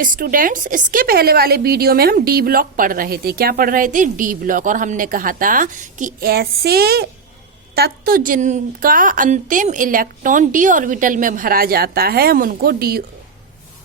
Students, इसके पहले वाले वीडियो में हम डी ब्लॉक पढ़ रहे थे। क्या पढ़ रहे थे? D block. और हमने कहा था कि ऐसे तत्व जिनका अंतिम इलेक्ट्रॉन डी ऑर्बिटल में भरा जाता है, हम उनको डी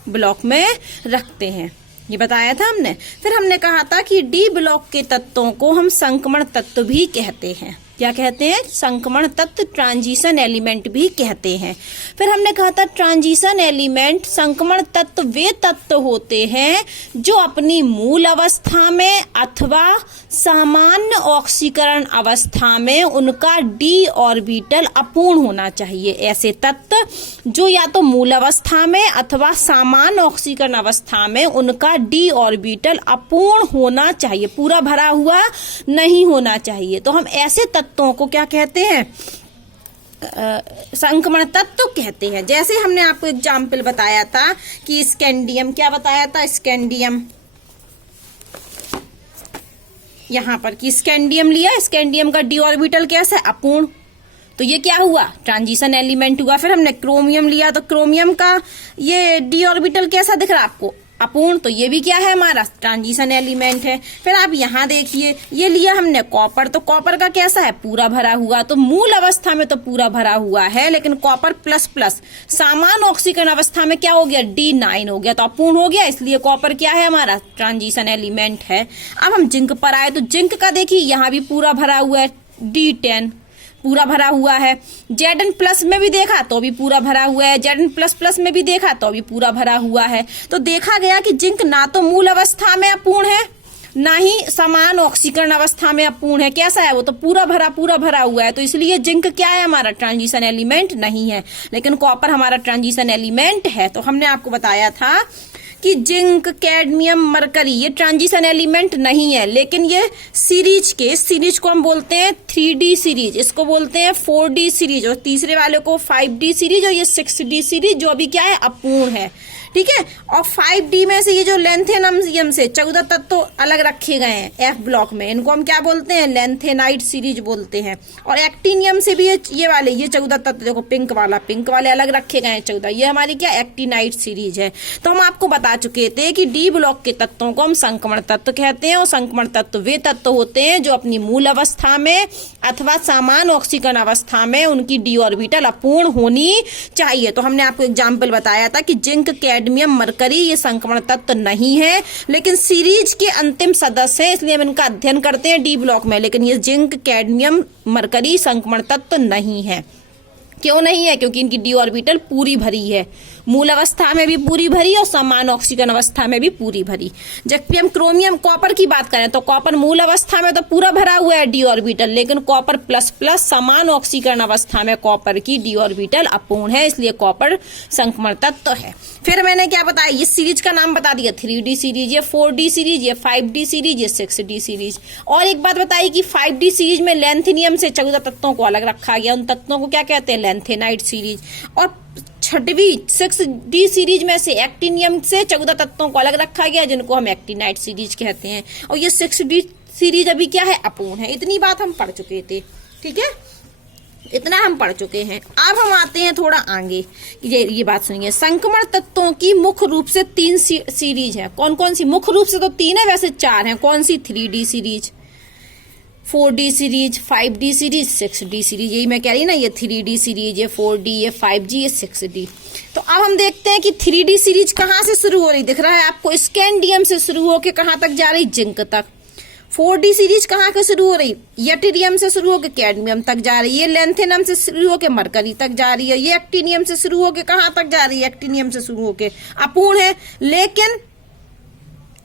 ब्लॉक में रखते हैं। ये बताया था हमने। फिर हमने कहा था कि डी ब्लॉक के तत्वों को हम संक्रमण तत्व भी कहते हैं। क्या कहते हैं? संक्रमण तत्व, ट्रांजिशन एलिमेंट भी कहते हैं। फिर हमने कहा था ट्रांजिशन एलिमेंट, संक्रमण तत्व वे तत्व होते हैं जो अपनी मूल अवस्था में अथवा सामान्य ऑक्सीकरण अवस्था में उनका डी ऑर्बिटल अपूर्ण होना चाहिए। ऐसे तत्व जो या तो मूल अवस्था में अथवा सामान्य ऑक्सीकरण अवस्था में उनका डी ऑर्बिटल अपूर्ण होना चाहिए, पूरा भरा हुआ नहीं होना चाहिए। तो हम ऐसे तत्वों को क्या कहते हैं? संक्रमण तत्व कहते हैं। जैसे हमने आपको एग्जाम्पल बताया था कि स्कैंडियम, क्या बताया था? स्कैंडियम, यहां पर कि स्कैंडियम लिया, स्कैंडियम का डी ऑर्बिटल कैसा है? अपूर्ण। तो ये क्या हुआ? ट्रांजिशन एलिमेंट हुआ। फिर हमने क्रोमियम लिया, तो क्रोमियम का ये डी ऑर्बिटल कैसा दिख रहा है आपको? अपूर्ण। तो ये भी क्या है? हमारा ट्रांजिशन एलिमेंट है। फिर आप यहाँ देखिए, ये लिया हमने कॉपर, तो कॉपर का कैसा है? पूरा भरा हुआ। तो मूल अवस्था में तो पूरा भरा हुआ है, लेकिन कॉपर प्लस प्लस सामान्य ऑक्सीकरण अवस्था में क्या हो गया? D9 हो गया, तो अपूर्ण हो गया। इसलिए कॉपर क्या है? हमारा ट्रांजिशन एलिमेंट है। अब हम जिंक पर आए, तो जिंक का देखिए यहाँ भी पूरा भरा हुआ है, D10 पूरा भरा हुआ है। Zn प्लस में भी देखा तो भी पूरा भरा हुआ है, Zn प्लस प्लस में भी देखा तो भी पूरा भरा हुआ है। तो देखा गया कि जिंक ना तो मूल अवस्था में अपूर्ण है, ना ही समान ऑक्सीकरण अवस्था में अपूर्ण है। कैसा है? वो तो पूरा भरा हुआ है। तो इसलिए जिंक क्या है? हमारा ट्रांजिशन एलिमेंट नहीं है। लेकिन कॉपर हमारा ट्रांजिशन एलिमेंट है। तो हमने आपको बताया था कि जिंक, कैडमियम, मरकरी ये ट्रांजिशन एलिमेंट नहीं है, लेकिन ये सीरीज को हम बोलते हैं 3D सीरीज, इसको बोलते हैं 4D सीरीज, और तीसरे वाले को 5D सीरीज, और ये 6D सीरीज जो अभी क्या है? अपूर्ण है। ठीक है। और 5D में से ये जो लेंथेनम से 14 तत्व अलग रखे गए हैं F ब्लॉक में, इनको हम क्या बोलते हैं? लेंथेनाइट सीरीज बोलते हैं। और एक्टिनियम से भी ये वाले 14 तत्व, देखो पिंक वाले अलग रखे गए हैं 14, ये हमारी क्या? एक्टिनाइट सीरीज है। तो हम आपको बता चुके थे कि डी ब्लॉक के तत्वों को हम संक्रमण तत्व कहते हैं। और संक्रमण तत्व वे तत्व होते हैं जो अपनी मूल अवस्था में अथवा सामान्य ऑक्सीकरण अवस्था में उनकी डी ऑर्बिटल अपूर्ण होनी चाहिए। तो हमने आपको एग्जाम्पल बताया था कि जिंक, कैडमियम, मरकरी ये संक्रमण तत्व नहीं है, लेकिन सीरीज के अंतिम सदस्य हैं, इसलिए हम इनका अध्ययन करते हैं डी ब्लॉक में। लेकिन ये जिंक, कैडमियम, मरकरी संक्रमण तत्व नहीं है। क्यों नहीं है? क्योंकि इनकी डी ऑर्बिटल पूरी भरी है, मूल अवस्था में भी पूरी भरी और समान ऑक्सीकरण अवस्था में भी पूरी भरी। जबकि हम क्रोमियम, कॉपर की बात करें तो कॉपर मूल अवस्था में तो पूरा भरा हुआ है डी ऑर्बिटल, लेकिन कॉपर प्लस प्लस समान ऑक्सीकरण अवस्था में कॉपर की डी ऑर्बिटल अपूर्ण है, इसलिए कॉपर संक्रमण तत्व है। फिर मैंने क्या बताया? ये सीरीज का नाम बता दिया, 3D सीरीज, ये 4D सीरीज, ये 5D सीरीज, ये 6D सीरीज। और एक बात बताई कि 5D सीरीज में लेंथेनियम से 14 तत्वों को अलग रखा गया, उन तत्वों को क्या कहते हैं? Lanthanide series. और 6वीं 6D सीरीज में से एक्टिनियम से 14 तत्वों को अलग रखा गया, जिनको हम एक्टिनाइट सीरीज कहते हैं। और ये 6D सीरीज अभी क्या है? अपूर्ण है। इतनी बात हम पढ़ चुके थे। ठीक है, इतना हम पढ़ चुके हैं। अब हम आते हैं थोड़ा आगे। ये बात सुनिए, संक्रमण तत्वों की मुख्य रूप से 3 सीरीज है। कौन कौन सी? मुख्य रूप से तो 3 है, वैसे 4 हैं। कौन सी? 3D series, 4D series, 5D series, 6D series. यही मैं कह रही ना, ये 3D सीरीज, ये 4D, ये 5G, ये 6D। तो अब हम देखते हैं कि 3D सीरीज कहाँ से शुरू हो रही? दिख रहा है आपको? स्कैंडियम से शुरू होकर कहाँ तक जा रही? जिंक तक। 4D सीरीज कहाँ से शुरू हो रही? यटीरियम से शुरू होकर कैडमियम तक जा रही है, लेंथेनम से शुरू होकर मरकरी तक जा रही है। ये एक्टिनियम से शुरू होकर कहाँ तक जा रही है? एक्टिनियम से शुरू होकर अपूर्ण है, लेकिन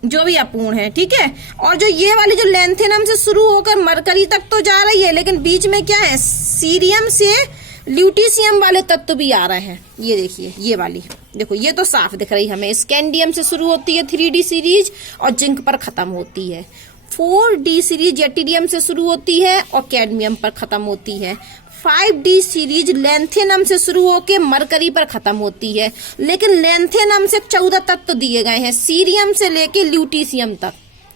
जो भी अपूर्ण है। ठीक है। और जो ये वाली जो लेंथेनम से शुरू होकर मरकरी तक तो जा रही है, लेकिन बीच में क्या है? सीरियम से ल्यूटीशियम वाले तत्व भी आ रहे हैं। ये देखिए, ये वाली देखो, ये तो साफ दिख रही हमें। स्कैंडियम से शुरू होती है 3D सीरीज और जिंक पर खत्म होती है। 4D सीरीज यटीरियम से शुरू होती है और कैडमियम पर खत्म होती है। 5D सीरीज लेंथेनम से शुरू होकर मरकरी पर खत्म होती है, लेकिन लेंथेनम से 14 तत्व दिए गए हैं, सीरियम से लेके ल्यूटीशियम तक।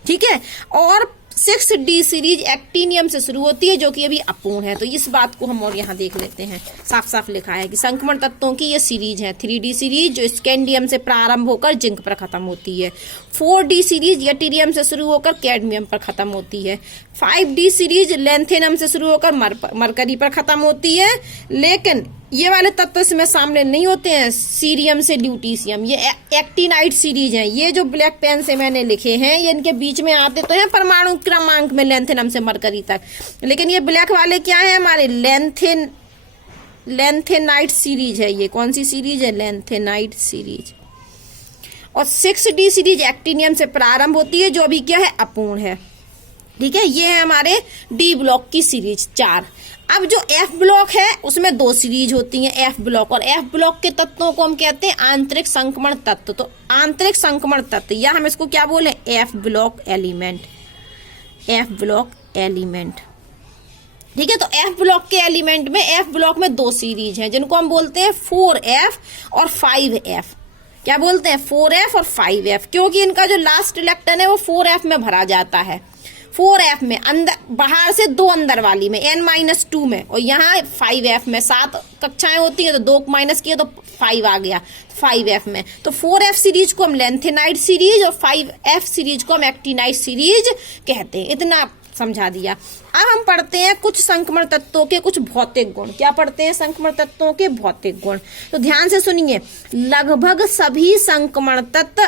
ठीक है। और 6D सीरीज एक्टिनियम से शुरू होती है जो कि अभी अपूर्ण है। तो इस बात को हम और यहाँ देख लेते हैं, साफ साफ लिखा है कि संक्रमण तत्वों की ये सीरीज है 3D सीरीज जो स्कैंडियम से प्रारंभ होकर जिंक पर खत्म होती है। 4D सीरीज यटीरियम से शुरू होकर कैडमियम पर खत्म होती है। 5D सीरीज लेंथेनम से शुरू होकर मरकरी पर खत्म होती है। लेकिन ये वाले तत्व इसमें सामने नहीं होते हैं, सीरियम से ल्यूटीशियम, ये एक्टिनाइट सीरीज है। ये जो ब्लैक पेन से मैंने लिखे हैं ये इनके बीच में आते तो हैं परमाणु क्रमांक में लेंथेनम से मरकरी तक, लेकिन ये ब्लैक वाले क्या है हमारे लेंथेनाइट सीरीज है। ये कौन सी सीरीज है? Lanthanide series. और 6D सीरीज एक्टिनियम से प्रारंभ होती है जो अभी क्या है? अपूर्ण है। ठीक है, ये है हमारे डी ब्लॉक की सीरीज 4। अब जो एफ ब्लॉक है उसमें 2 सीरीज होती हैं एफ ब्लॉक, और एफ ब्लॉक के तत्वों को हम कहते हैं आंतरिक संक्रमण तत्व। तो आंतरिक संक्रमण तत्व या हम इसको क्या बोले? F block element. F block element, ठीक है। तो एफ ब्लॉक के एलिमेंट में, एफ ब्लॉक में 2 सीरीज हैं जिनको हम बोलते हैं 4F और 5F। क्या बोलते हैं? 4F और 5F, क्योंकि इनका जो लास्ट इलेक्ट्रॉन है वो 4F में भरा जाता है। 4F में अंदर, बाहर से 2 अंदर वाली में N-2 में, और यहाँ 5F में 7 कक्षाएं होती है तो 2 माइनस किए तो 5 आ गया 5F में। तो 4F सीरीज को हम लेंथेनाइट सीरीज और 5F सीरीज को हम एक्टिनाइट सीरीज कहते हैं। इतना समझा दिया। अब हम पढ़ते हैं कुछ संक्रमण तत्वों के कुछ भौतिक गुण। क्या पढ़ते हैं? संक्रमण तत्वों के भौतिक गुण। तो ध्यान से सुनिए, लगभग सभी संक्रमण तत्व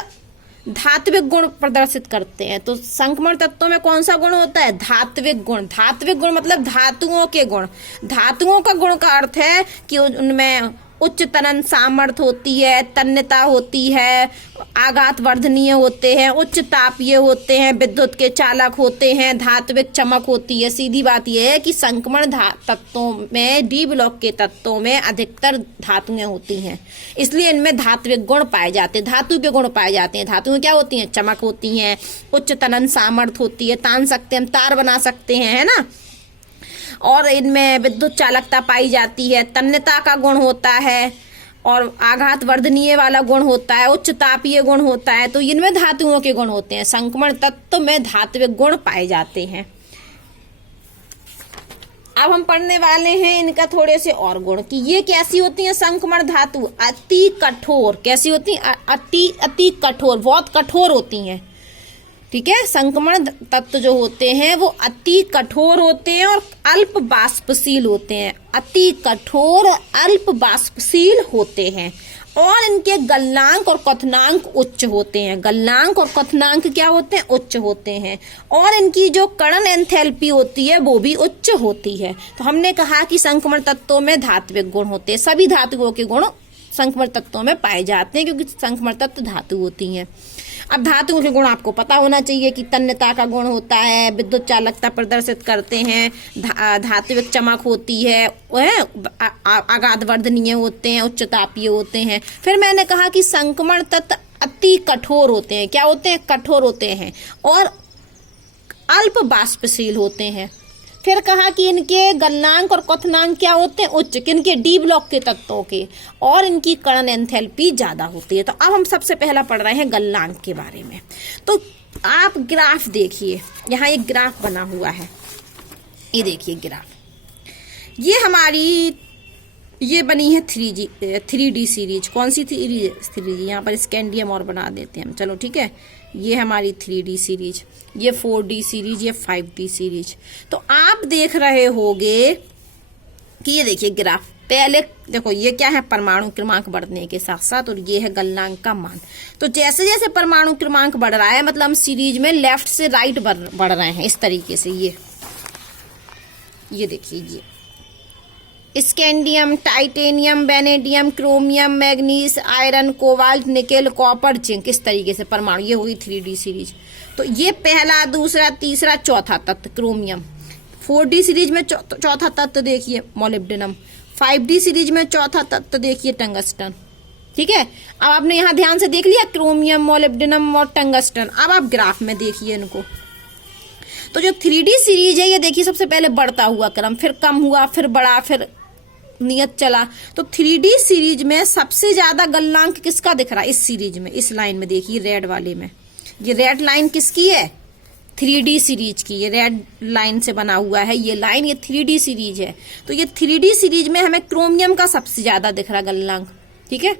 धात्विक गुण प्रदर्शित करते हैं। तो संक्रमण तत्वों में कौन सा गुण होता है? धात्विक गुण। धात्विक गुण मतलब धातुओं के गुण। धातुओं का गुण का अर्थ है कि उनमें उच्च तनन सामर्थ्य होती है, तन्यता होती है, आघात वर्धनीय होते हैं, उच्च तापीय होते हैं, विद्युत के चालक होते हैं, धात्विक चमक होती है। सीधी बात यह है कि संक्रमण तत्वों में, डी ब्लॉक के तत्वों में अधिकतर धातुएं होती हैं, इसलिए इनमें धात्विक गुण पाए जाते हैं, धातु के गुण पाए जाते हैं। धातुएं क्या होती हैं? चमक होती हैं, उच्च तनन सामर्थ्य होती है, तान सकते हैं, तार बना सकते हैं, है ना। और इनमें विद्युत चालकता पाई जाती है, तन्यता का गुण होता है, और आघात वर्धनीय वाला गुण होता है, उच्च तापीय गुण होता है। तो इनमें धातुओं के गुण होते हैं। संक्रमण तत्व में धात्विक गुण पाए जाते हैं। अब हम पढ़ने वाले हैं इनका थोड़े से और गुण कि ये कैसी होती हैं संक्रमण धातु? अति कठोर। कैसी होती हैं? अति कठोर, बहुत कठोर होती हैं। ठीक है, संक्रमण तत्व जो होते हैं वो अति कठोर होते हैं और अल्प बाष्पशील होते हैं। अति कठोर, अल्प बाष्पशील होते हैं, और इनके गलनांक और क्वथनांक उच्च होते हैं। गलनांक और क्वथनांक क्या होते हैं? उच्च होते हैं। और इनकी जो कण एंथैल्पी होती है वो भी उच्च होती है। तो हमने कहा कि संक्रमण तत्वों में धात्विक गुण होते हैं। सभी धातुओं के गुण संक्रमण तत्वों में पाए जाते हैं क्योंकि संक्रमण तत्व धातु होती हैं। अब धातुओं के गुण आपको पता होना चाहिए कि तन्यता का गुण होता है, विद्युत चालकता प्रदर्शित करते हैं, धात्विक चमक होती है, आघात वर्धनीय होते हैं, उच्च तापीय होते हैं। फिर मैंने कहा कि संक्रमण तत्व अति कठोर होते हैं। क्या होते हैं? कठोर होते हैं, और अल्प बाष्पशील होते हैं। फिर कहा कि इनके गलनांक और क्वथनांक क्या होते हैं? उच्च। किनके? डी ब्लॉक के तत्वों के, और इनकी कण एंथैल्पी ज्यादा होती है। तो अब हम सबसे पहला पढ़ रहे हैं गलनांक के बारे में। तो आप ग्राफ देखिए, यहाँ एक ग्राफ बना हुआ है, ये देखिए ग्राफ, ये हमारी ये बनी है 3D सीरीज। कौन सी 3D सीरीज? यहाँ पर स्कैंडियम और बना देते हैं हम, चलो ठीक है। ये हमारी 3D सीरीज, ये 4D सीरीज, ये 5D सीरीज। तो आप देख रहे होंगे कि ये देखिए ग्राफ, पहले देखो ये क्या है? परमाणु क्रमांक बढ़ने के साथ साथ, और ये है गलनांक का मान। तो जैसे जैसे परमाणु क्रमांक बढ़ रहा है मतलब हम सीरीज में लेफ्ट से राइट बढ़ रहे हैं इस तरीके से। ये देखिए, ये scandium, titanium, vanadium, chromium, manganese, iron, cobalt, nickel, copper, zinc, इस तरीके से परमाणु। ये हुई 3D सीरीज। तो ये पहला, दूसरा, तीसरा, चौथा तत्व क्रोमियम। 4D सीरीज में चौथा तत्व देखिए मोलिब्डेनम। 5D सीरीज में चौथा तत्व देखिए टंगस्टन। ठीक है, अब आपने यहाँ ध्यान से देख लिया क्रोमियम, मोलिब्डेनम और टंगस्टन। अब आप ग्राफ में देखिए इनको। तो जो 3D सीरीज है ये देखिए सबसे पहले बढ़ता हुआ क्रम, फिर कम हुआ, फिर बढ़ा, फिर नियत चला। तो 3D सीरीज में सबसे ज्यादा गलनांक किसका दिख रहा है? इस सीरीज में, इस लाइन में देखिए रेड वाले में, ये रेड लाइन किसकी है? 3D सीरीज की, ये रेड लाइन से बना हुआ है ये लाइन, ये 3D सीरीज है। तो ये 3D सीरीज में हमें क्रोमियम का सबसे ज्यादा दिख रहा गलनांक, ठीक है।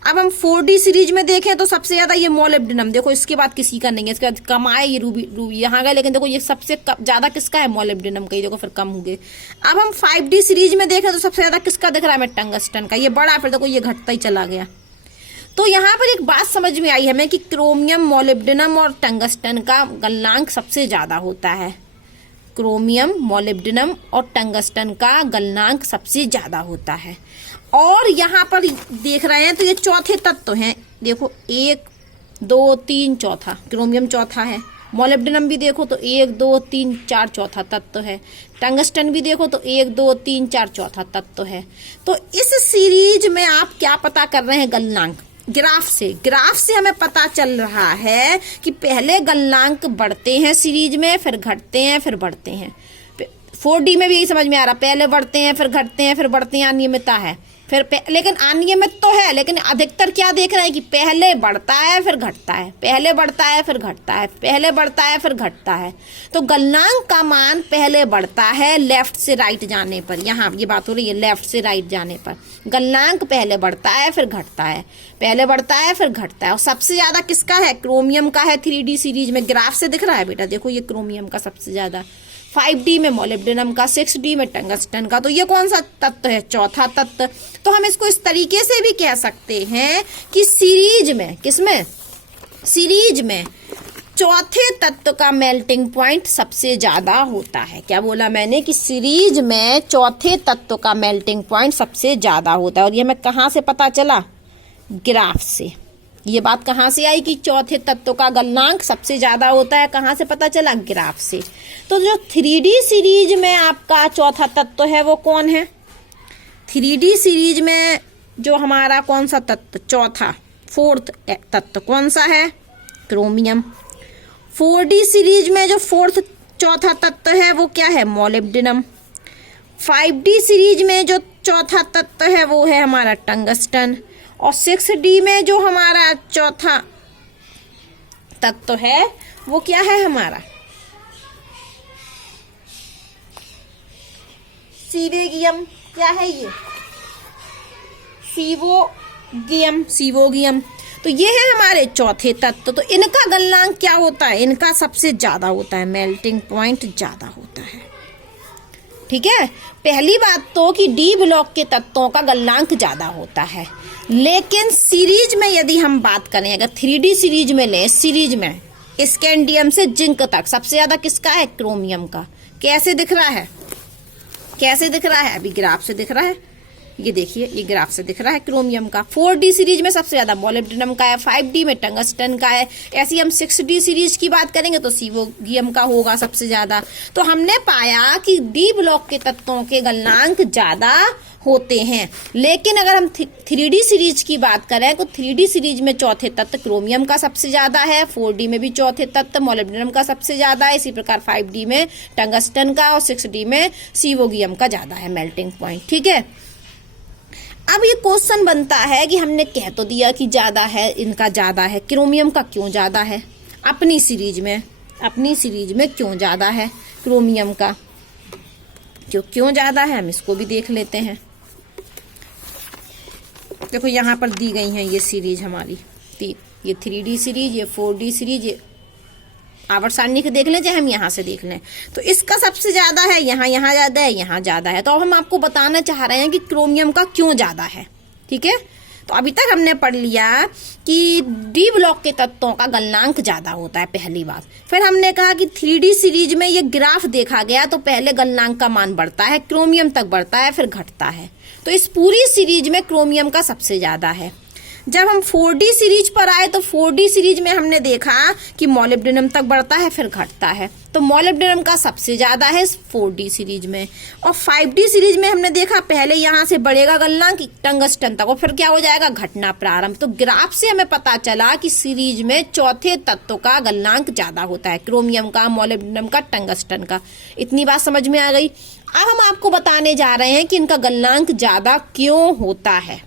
अब हम 4D सीरीज में देखें तो सबसे ज्यादा ये मोलिब्डेनम, देखो इसके बाद किसी का नहीं है, इसके बाद कम आए ये रूबी यहाँ गए, लेकिन देखो ये सबसे ज्यादा किसका है, मोलिब्डेनम का ही, देखो फिर कम हो गए। अब हम 5D सीरीज में देखें तो सबसे ज्यादा किसका दिख रहा है हमें, टंगस्टन का, ये बड़ा, फिर देखो ये घटता ही चला गया। तो यहाँ पर एक बात समझ में आई हमें कि क्रोमियम, मोलिब्डेनम और टंगस्टन का गलनांक सबसे ज्यादा होता है। क्रोमियम, मोलिब्डेनम और टंगस्टन का गलनांक सबसे ज्यादा होता है। और यहाँ पर देख रहे हैं तो ये चौथे तत्व हैं, देखो 1 2 3 चौथा, क्रोमियम चौथा है, मोलिब्डेनम भी देखो तो 1 2 3 4 चौथा तत्व है, टंगस्टन भी देखो तो 1 2 3 4 चौथा तत्व है। तो इस सीरीज में आप क्या पता कर रहे हैं गलनांक, ग्राफ से हमें पता चल रहा है कि पहले गलनांक बढ़ते हैं सीरीज में, फिर घटते हैं, फिर बढ़ते हैं। 4D में भी यही समझ में आ रहा, पहले बढ़ते हैं फिर घटते हैं फिर बढ़ते हैं, अनियमितता है। लेकिन अनियमित तो है, लेकिन अधिकतर क्या देख रहे हैं कि पहले बढ़ता है फिर घटता है, पहले बढ़ता है फिर घटता है, पहले बढ़ता है फिर घटता है। तो गलनांक का मान पहले बढ़ता है लेफ्ट से राइट जाने पर, यहाँ ये बात हो रही है लेफ्ट से राइट जाने पर गलनांक पहले बढ़ता है फिर घटता है, पहले बढ़ता है फिर घटता है। और सबसे ज्यादा किसका है, क्रोमियम का है 3D सीरीज में, ग्राफ से दिख रहा है बेटा, देखो ये क्रोमियम का सबसे ज्यादा, 5D में मोलिब्डेनम का, 6D में टंगस्टन का। तो ये कौन सा तत्व है, चौथा तत्व। तो हम इसको इस तरीके से भी कह सकते हैं कि सीरीज में, किसमें, सीरीज में चौथे तत्व का मेल्टिंग पॉइंट सबसे ज्यादा होता है। क्या बोला मैंने कि सीरीज में चौथे तत्व का मेल्टिंग पॉइंट सबसे ज्यादा होता है। और ये हमें कहां से पता चला, ग्राफ से। ये बात कहां से आई कि चौथे तत्व का गलनांक सबसे ज्यादा होता है, कहां से पता चला, ग्राफ से। तो जो 3D सीरीज में आपका चौथा तत्व है वो कौन है, 3D सीरीज में जो हमारा कौन सा तत्व, चौथा, फोर्थ तत्व कौन सा है, क्रोमियम। 4D सीरीज में जो फोर्थ चौथा तत्व है वो क्या है, मोलिब्डेनम। 5D सीरीज में जो चौथा तत्व है वो है हमारा टंगस्टन। और 6D में जो हमारा चौथा तत्व है वो क्या है हमारा, सीवेगियम। क्या है ये, सीवोगियम। तो ये है हमारे चौथे तत्व। तो इनका गलनांक क्या होता है, इनका सबसे ज्यादा होता है, मेल्टिंग पॉइंट ज्यादा होता है, ठीक है। पहली बात तो कि डी ब्लॉक के तत्वों का गलनांक ज्यादा होता है। लेकिन सीरीज में यदि हम बात करें, अगर 3D सीरीज में ले, सीरीज में स्कैंडियम से जिंक तक सबसे ज्यादा किसका है, क्रोमियम का। कैसे दिख रहा है, कैसे दिख रहा है, अभी ग्राफ से दिख रहा है, ये देखिए ये ग्राफ से दिख रहा है क्रोमियम का। 4D सीरीज में सबसे ज्यादा मोलिब्डेनम का है, 5D में टंगस्टन का है। ऐसी हम 6D सीरीज की बात करेंगे तो सीवोगियम का होगा सबसे ज्यादा। तो हमने पाया कि डी ब्लॉक के तत्वों के गलनांक ज्यादा होते हैं। लेकिन अगर हम 3D सीरीज की बात करें तो 3D सीरीज में चौथे तत्व क्रोमियम का सबसे ज्यादा है, 4D में भी चौथे तत्व मोलिब्डेनम का सबसे ज्यादा है, इसी प्रकार 5D में टंगस्टन का और 6D में सीवोगियम का ज्यादा है मेल्टिंग पॉइंट, ठीक है। अब ये क्वेश्चन बनता है कि हमने कह तो दिया कि ज्यादा है, इनका ज्यादा है, क्रोमियम का क्यों ज्यादा है, अपनी सीरीज में क्यों ज्यादा है क्रोमियम का, क्यों ज्यादा है, हम इसको भी देख लेते हैं। देखो यहाँ पर दी गई है ये सीरीज हमारी, ये 3D सीरीज, ये 4D सीरीज, ये आवर्त सारणी के देख लें चाहे हम यहाँ से देख लें। तो इसका सबसे ज्यादा है, यहाँ ज्यादा है, यहाँ ज्यादा है। तो अब हम आपको बताना चाह रहे हैं कि क्रोमियम का क्यों ज्यादा है, ठीक है। तो अभी तक हमने पढ़ लिया कि डी ब्लॉक के तत्वों का गलनांक ज्यादा होता है, पहली बात। फिर हमने कहा कि 3D सीरीज में ये ग्राफ देखा गया तो पहले गलनांक का मान बढ़ता है, क्रोमियम तक बढ़ता है, फिर घटता है। तो इस पूरी सीरीज में क्रोमियम का सबसे ज्यादा है। जब हम 4D सीरीज पर आए तो 4D सीरीज में हमने देखा कि मोलिब्डेनम तक बढ़ता है फिर घटता है, तो मोलिब्डेनम का सबसे ज्यादा है 4D सीरीज में। और 5D सीरीज में हमने देखा पहले यहाँ से बढ़ेगा गलनांक टंगस्टन तक और फिर क्या हो जाएगा, घटना प्रारंभ। तो ग्राफ से हमें पता चला कि सीरीज में चौथे तत्व का गलनांक ज्यादा होता है, क्रोमियम का, मोलिब्डेनम का, टंगस्टन का। इतनी बात समझ में आ गई। अब हम आपको बताने जा रहे हैं कि इनका गलनांक ज्यादा क्यों होता है।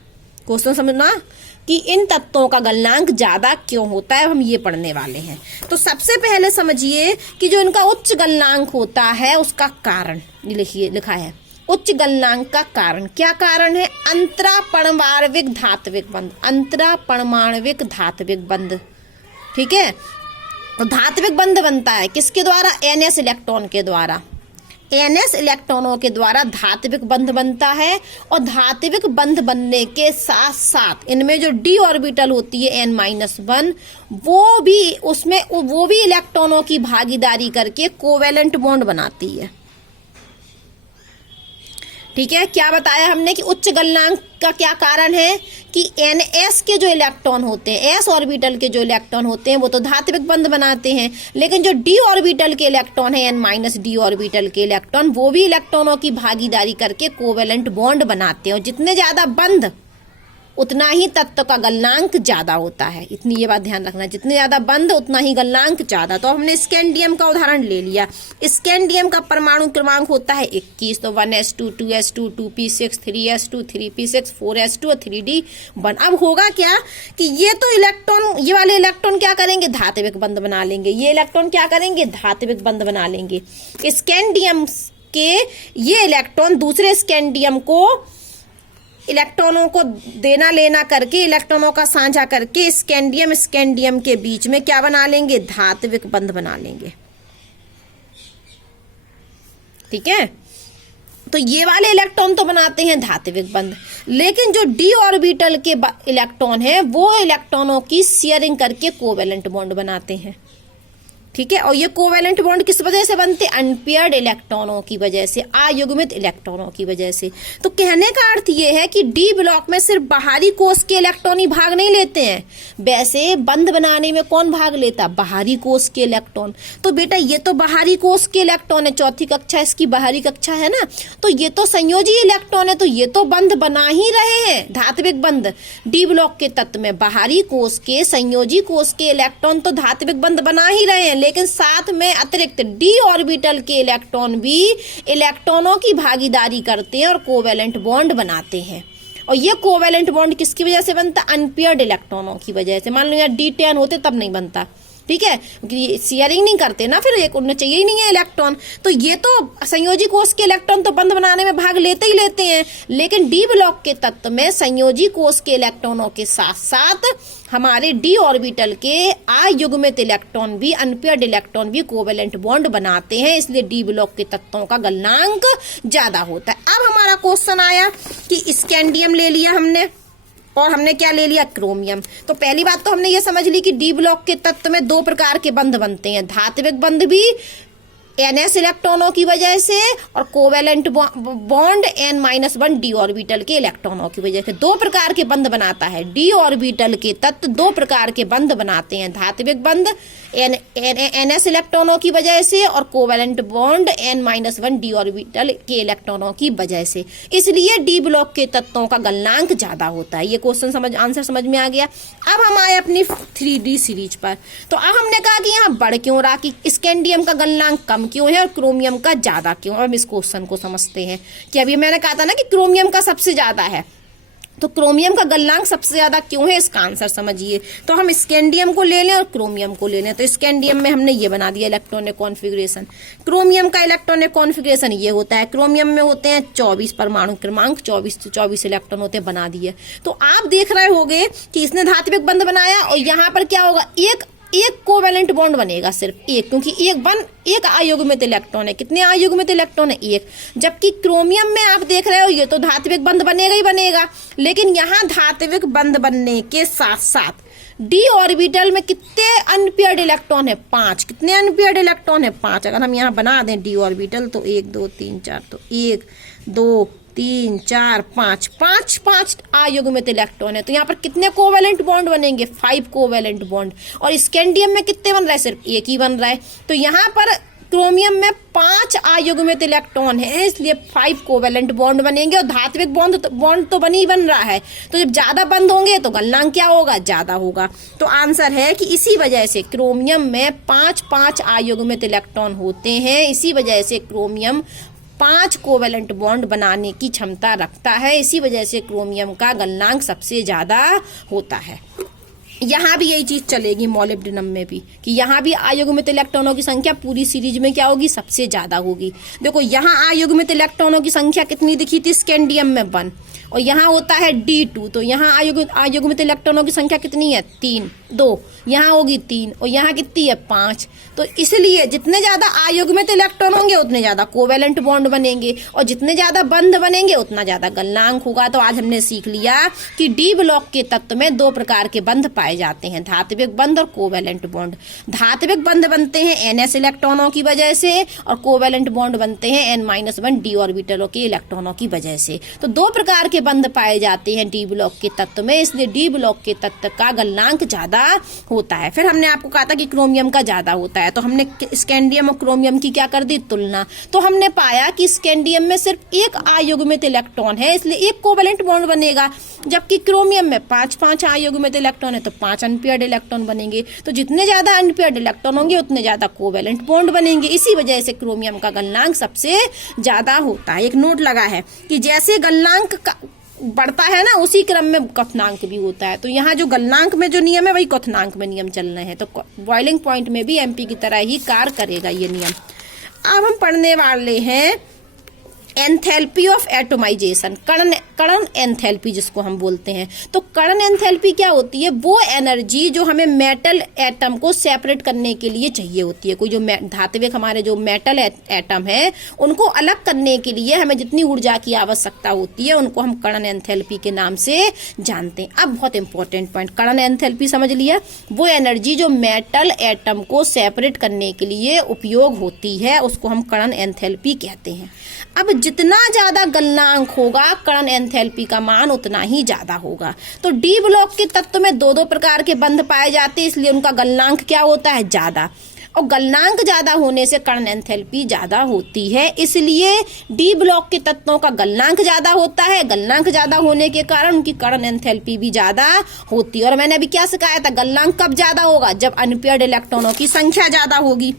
क्वेश्चन समझना, कि इन तत्वों का गलनांक ज्यादा क्यों होता है, हम ये पढ़ने वाले हैं। तो सबसे पहले समझिए कि जो इनका उच्च गलनांक होता है उसका कारण लिखिए, लिखा है उच्च गलनांक का कारण। क्या कारण है? अंतरा परमाणविक धात्विक बंध, अंतरा परमाणविक धात्विक बंध। ठीक है, तो धात्विक बंध बनता है किसके द्वारा? NS इलेक्ट्रॉन के द्वारा, NS इलेक्ट्रॉनों के द्वारा धात्विक बंध बनता है। और धात्विक बंध बनने के साथ साथ इनमें जो d ऑर्बिटल होती है N-1, वो भी इलेक्ट्रॉनों की भागीदारी करके कोवेलेंट बॉन्ड बनाती है। ठीक है, क्या बताया हमने कि उच्च गलनांक का क्या कारण है कि NS के जो इलेक्ट्रॉन होते हैं, S ऑर्बिटल के जो इलेक्ट्रॉन होते हैं वो तो धात्विक बंध बनाते हैं, लेकिन जो d ऑर्बिटल के इलेक्ट्रॉन है N-d ऑर्बिटल के इलेक्ट्रॉन, वो भी इलेक्ट्रॉनों की भागीदारी करके कोवेलेंट बॉन्ड बनाते हैं। और जितने ज्यादा बंध उतना ही तत्व का गलनांक ज्यादा होता है। इतनी ये बात ध्यान रखना, जितने ज्यादा बंध उतना ही गलनांक ज्यादा। तो हमने स्कैंडियम का उदाहरण ले लिया। स्कैंडियम का परमाणु क्रमांक होता है 21, तो 1s2 2s2 2p6 3s2 3p6 4s2 और 3d1। अब होगा क्या कि ये तो इलेक्ट्रॉन, ये वाले इलेक्ट्रॉन क्या करेंगे? धात्विक बंध बना लेंगे। ये इलेक्ट्रॉन क्या करेंगे? धात्विक बंध बना लेंगे। स्कैंडियम के ये इलेक्ट्रॉन दूसरे स्कैंडियम को इलेक्ट्रॉनों को देना लेना करके, इलेक्ट्रॉनों का साझा करके स्कैंडियम के बीच में क्या बना लेंगे? धात्विक बंध बना लेंगे। ठीक है, तो ये वाले इलेक्ट्रॉन तो बनाते हैं धात्विक बंध, लेकिन जो d ऑर्बिटल के इलेक्ट्रॉन है वो इलेक्ट्रॉनों की शेयरिंग करके कोवेलेंट बॉन्ड बनाते हैं। ठीक है, और ये कोवेलेंट बॉन्ड किस वजह से बनते? अनपेयर्ड इलेक्ट्रॉनों की वजह से, अयुग्मित इलेक्ट्रॉनों की वजह से। तो कहने का अर्थ ये है कि डी ब्लॉक में सिर्फ बाहरी कोष के इलेक्ट्रॉन ही भाग नहीं लेते हैं, वैसे बंध बनाने में कौन भाग लेता? बाहरी कोष के इलेक्ट्रॉन। तो बेटा ये तो बाहरी कोष के इलेक्ट्रॉन है, चौथी कक्षा इसकी बाहरी कक्षा है ना, तो ये तो संयोजी इलेक्ट्रॉन है, तो ये तो बंध बना ही रहे हैं, धात्विक बंध। डी ब्लॉक के तत्व में बाहरी कोष के, संयोजी कोष के इलेक्ट्रॉन तो धात्विक बंध बना ही रहे हैं, लेकिन साथ में अतिरिक्त d ऑर्बिटल के इलेक्ट्रॉन भी इलेक्ट्रॉनों की भागीदारी करते हैं और कोवेलेंट बॉन्ड बनाते हैं। और ये कोवेलेंट बॉन्ड किसकी वजह से बनता? अनपेयर्ड इलेक्ट्रॉनों की वजह से। मान लो यार d10 होते तब नहीं बनता। ठीक है, क्योंकि शेयरिंग नहीं करते ना, फिर एक उन्हें चाहिए ही नहीं है इलेक्ट्रॉन। तो ये तो संयोजी कोष के इलेक्ट्रॉन तो बंध बनाने में भाग लेते ही लेते हैं, लेकिन डी ब्लॉक के तत्व में संयोजी कोष के इलेक्ट्रॉनों के साथ साथ हमारे डी ऑर्बिटल के अयुग्मित इलेक्ट्रॉन भी, अनपेयर्ड इलेक्ट्रॉन भी कोवेलेंट बॉन्ड बनाते हैं, इसलिए डी ब्लॉक के तत्वों का गलनांक ज्यादा होता है। अब हमारा क्वेश्चन आया कि स्कैंडियम ले लिया हमने और हमने क्या ले लिया? क्रोमियम। तो पहली बात तो हमने ये समझ ली कि डी ब्लॉक के तत्व में दो प्रकार के बंध बनते हैं, धात्विक बंध भी NS इलेक्ट्रॉनों की वजह से और covalent bond N-1 d orbital के इलेक्ट्रॉनों की वजह से। दो प्रकार के बंध बनाता है d ऑर्बिटल के तत्व, दो प्रकार के बंध बनाते हैं, धात्विक बंध NS इलेक्ट्रॉनों की वजह से और covalent bond N-1 d orbital के इलेक्ट्रॉनों की वजह से। इसलिए डी ब्लॉक के तत्वों का गलनांक ज्यादा होता है। ये क्वेश्चन आंसर समझ में आ गया। अब हम आए अपनी 3D सीरीज पर। तो अब हमने कहा कि यहाँ बढ़ क्यों रहा, कि स्कैंडियम का गलनांक कम क्यों है और क्रोमियम का ज्यादा क्यों। अब इस क्वेश्चन को समझते हैं कि अभी मैंने कहा था ना कि क्रोमियम का सबसे ज्यादा है, तो क्रोमियम का गलनांक सबसे ज्यादा क्यों है, इसका आंसर समझिए। तो हम स्कैंडियम को ले लें और क्रोमियम को ले लें। तो स्कैंडियम में हमने ये बना दिया इलेक्ट्रॉनिक कॉन्फ़िगरेशन। क्रोमियम का इलेक्ट्रॉनिक कॉन्फ़िगरेशन ये होता है, क्रोमियम में होते हैं 24 परमाणु क्रमांक, 24 इलेक्ट्रॉन होते हैं, बना दिए। तो आप देख रहे होंगे कि इसने धात्विक बंध बनाया और यहाँ पर क्या होगा, एक कोवेलेंट बॉन्ड बनेगा, सिर्फ एक, क्योंकि एक अयुग्मित इलेक्ट्रॉन है। कितने अयुग्मित इलेक्ट्रॉन है? एक। जबकि क्रोमियम में आप देख रहे हो ये तो धात्विक बंध बनेगा ही बनेगा, लेकिन यहाँ धात्विक बंध बनने के साथ साथ डी ऑर्बिटल में कितने अनपेयर्ड इलेक्ट्रॉन है? 5। कितने अनपेयर्ड इलेक्ट्रॉन है? 5। अगर हम यहाँ बना दें डी ऑर्बिटल तो 1 2 3 4, तो 1 2 3 4 5 अयुग्मित इलेक्ट्रॉन है। तो यहाँ पर कितने कोवेलेंट बॉन्ड बनेंगे? 5 कोवेलेंट बॉन्ड। और स्कैंडियम में कितने बन रहा है? सिर्फ एक ही बन रहा है। तो यहाँ पर क्रोमियम में 5 अयुग्मित इलेक्ट्रॉन है, इसलिए 5 कोवेलेंट बॉन्ड बनेंगे और धात्विक बॉन्ड तो बन रहा है। तो जब ज्यादा बंद होंगे तो गलनांक क्या होगा? ज्यादा होगा। तो आंसर है कि इसी वजह से क्रोमियम में 5 अयुग्मित इलेक्ट्रॉन होते हैं, इसी वजह से क्रोमियम 5 कोवेलेंट बॉन्ड बनाने की क्षमता रखता है। इसी वजह से क्रोमियम का गलनांक सबसे ज्यादा होता है। यहाँ भी यही चीज चलेगी मॉलिब्डेनम में भी, कि यहाँ भी अयुग्मित इलेक्ट्रॉनों की संख्या पूरी सीरीज में क्या होगी, सबसे ज्यादा होगी। देखो यहाँ अयुग्मित इलेक्ट्रॉनों की संख्या कितनी दिखी थी स्कैंडियम में 1, और यहाँ होता है D2, तो यहाँ अयुग्मित इलेक्ट्रॉनों की संख्या कितनी है 3, 2, यहाँ होगी 3 और यहाँ कितनी है 5। तो इसलिए जितने ज्यादा अयुग्मित इलेक्ट्रॉन होंगे उतने ज्यादा कोवेलेंट बॉन्ड बनेंगे, और जितने ज्यादा बंध बनेंगे उतना ज्यादा गलनांक होगा। तो आज हमने सीख लिया कि डी ब्लॉक के तत्व में 2 प्रकार के बंध पाए जाते हैं, धात्विक बंध और कोवेलेंट बॉन्ड। धात्विक बंध बनते हैं NS इलेक्ट्रॉनों की वजह से, और कोवेलेंट बॉन्ड बनते हैं N-1 d ऑर्बिटलों के इलेक्ट्रॉनों की वजह से। तो 2 प्रकार के बंध पाए जाते हैं डी ब्लॉक के तत्व में, इसलिए डी ब्लॉक के तत्व का गलनांक ज्यादा होता है। फिर हमने आपको कहा था कि क्रोमियम का ज्यादा होता है, तो हमने स्कैंडियम और क्रोमियम की क्या कर दी, तुलना। तो हमने पाया कि स्कैंडियम में सिर्फ एक अयुग्मित इलेक्ट्रॉन है, इसलिए एक कोवेलेंट बॉन्ड बनेगा, जबकि क्रोमियम में 5 अयुग्मित इलेक्ट्रॉन है तो 5 अनपेयर्ड इलेक्ट्रॉन बनेंगे। तो जितने ज्यादा अनपेयर्ड इलेक्ट्रॉन होंगे उतने ज्यादा कोवेलेंट बॉन्ड बनेंगे। इसी वजह से क्रोमियम का गलनांक सबसे ज्यादा होता है। एक नोट लगा है कि जैसे गलनांक बढ़ता है ना, उसी क्रम में क्वथनांक भी होता है। तो यहाँ जो गलनांक में जो नियम है वही क्वथनांक में नियम चल रहे हैं। तो बॉइलिंग पॉइंट में भी MP की तरह ही कार्य करेगा ये नियम। अब हम पढ़ने वाले हैं एंथैल्पी ऑफ एटोमाइजेशन, कण एंथैल्पी जिसको हम बोलते हैं। तो कण एंथैल्पी क्या होती है, वो एनर्जी जो हमें मेटल एटम को सेपरेट करने के लिए चाहिए होती है। कोई जो धात्विक हमारे जो मेटल एटम है उनको अलग करने के लिए हमें जितनी ऊर्जा की आवश्यकता होती है उनको हम कण एंथैल्पी के नाम से जानते हैं। अब बहुत इंपॉर्टेंट पॉइंट, कण एंथैल्पी समझ लिया, वो एनर्जी जो मेटल एटम को सेपरेट करने के लिए उपयोग होती है उसको हम कण एंथैल्पी कहते हैं। अब जितना ज्यादा गलनांक होगा कण एंथैल्पी का मान उतना ही ज्यादा होगा। तो डी ब्लॉक के तत्व में 2 प्रकार के बंध पाए जाते हैं, इसलिए उनका गलनांक क्या होता है, ज्यादा। और गलनांक ज्यादा होने से कण एंथैल्पी ज्यादा होती है, इसलिए डी ब्लॉक के तत्वों का गलनांक ज्यादा होता है। गलनांक ज्यादा होने के कारण उनकी कण एंथैल्पी भी ज्यादा होती है। और मैंने अभी क्या सिखाया था, गलनांक कब ज्यादा होगा, जब अनपेयर्ड इलेक्ट्रॉनों की संख्या ज्यादा होगी।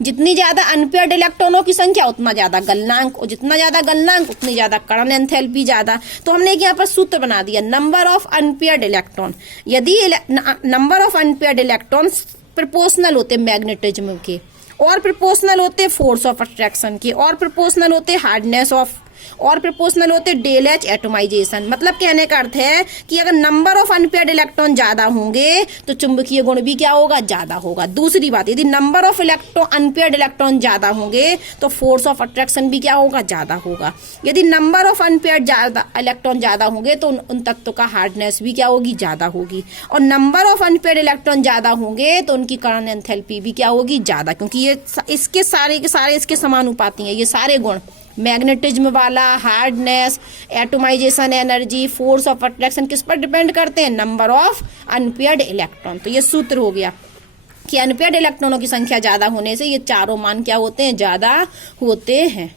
जितनी ज्यादा अनपेयर्ड इलेक्ट्रॉनों की संख्या उतना ज्यादा गलनांक, और जितना ज्यादा गलनांक उतनी ज्यादा कण एंथैल्पी ज्यादा। तो हमने यहाँ पर सूत्र बना दिया, नंबर ऑफ अनपेयर्ड इलेक्ट्रॉन। यदि number of unpaired electron proportional होते मैग्नेटिज्म के, और प्रोपोर्शनल होते फोर्स ऑफ अट्रैक्शन के, और प्रोपोर्शनल होते हार्डनेस ऑफ, और प्रोपोर्शनल होते डेल एच एटोमाइजेशन। मतलब कहने का अर्थ है कि अगर नंबर ऑफ अनपेयर्ड इलेक्ट्रॉन ज्यादा होंगे तो चुंबकीय गुण भी क्या होगा, ज्यादा होगा। दूसरी बात, यदि नंबर ऑफ अनपेयर्ड इलेक्ट्रॉन ज्यादा होंगे तो फोर्स ऑफ अट्रैक्शन भी क्या होगा, ज्यादा होगा। यदि नंबर ऑफ अनपेयर्ड इलेक्ट्रॉन ज्यादा होंगे तो उन तत्वों का हार्डनेस भी क्या होगी, ज्यादा होगी। और नंबर ऑफ अनपेयर्ड इलेक्ट्रॉन ज्यादा होंगे तो उनकी कण एंथैल्पी भी क्या होगी, ज्यादा, क्योंकि ये इसके सारे के सारे इसके समानुपाती हैं। ये सारे गुण, मैग्नेटिज्म वाला, hardness, atomisation energy, force of attraction, किस पर डिपेंड करते हैं, नंबर ऑफ अनपेयर्ड इलेक्ट्रॉन। तो ये सूत्र हो गया कि अनपेयर्ड इलेक्ट्रॉनों की संख्या ज्यादा होने से ये चारों मान क्या होते हैं, ज्यादा होते हैं।